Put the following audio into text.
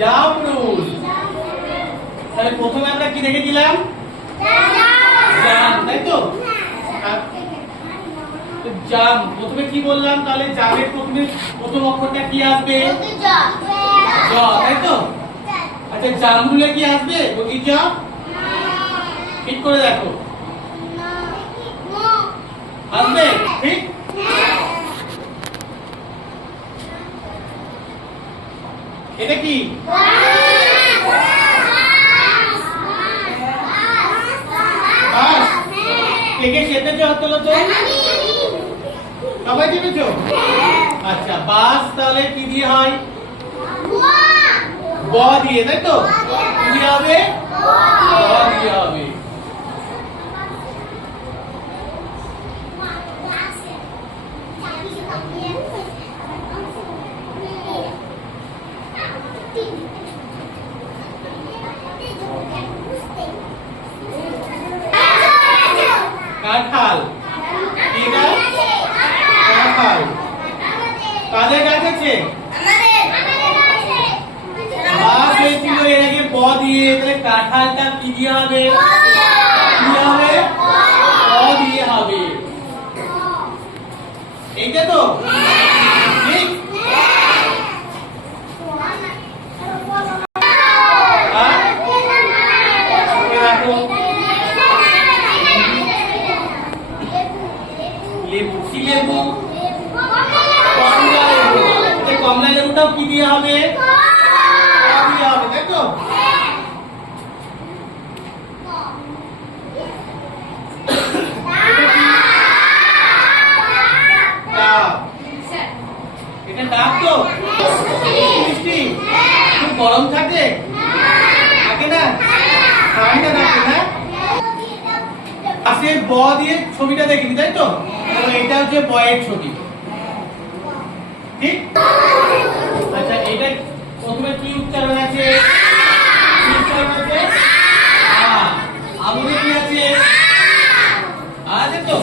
জামরুল। তাহলে প্রথমে আমরা কি দেখেছিলাম? জাম, তাই তো? জাম প্রথমে কি বললাম? তাহলে জামের প্রথম অক্ষরটা কি আসবে? জ, তাই তো? আচ্ছা জামরুলে কি আসবে? জ? ঠিক করে দেখো। আসবে? ঠিক। এটা কি? বাস। থেকে চেপেছো হাত তোলো তো। সবাই চেপেছো? আচ্ছা বাস তাহলে কি দিয়ে হয়? ব দিয়ে, তাই তো? কি দিয়ে হবে? ব দিয়ে হবে। কাঁঠাল। কি গাছ? কাঁঠাল। কাদের গাছ আছে? বাস হয়েছিল এর আগে ব দিয়ে, তাহলে কাঁঠালটা কি দিয়ে হবে? কি হবে? ব দিয়ে হবে। এইটা তো ঠিক। লেবু। কি লেবু? কমলা লেবু। কমলা লেবুটাও কি দিয়ে হবে? দিয়ে হবে, তাই তো? এটা ডাব তো? মিষ্টি? খুব গরম থাকে? থাকে না? ঠান্ডা থাকে না? পাশে ব দিয়ে ছবিটা দেখিনি, তাই তো? এটা হচ্ছে বয়ের ছবি, ঠিক? আচ্ছা এটা প্রথমে কি উচ্চারণ আছে? কি উচ্চারণ আছে? আ। আবুরে কি আছে? আছে তো?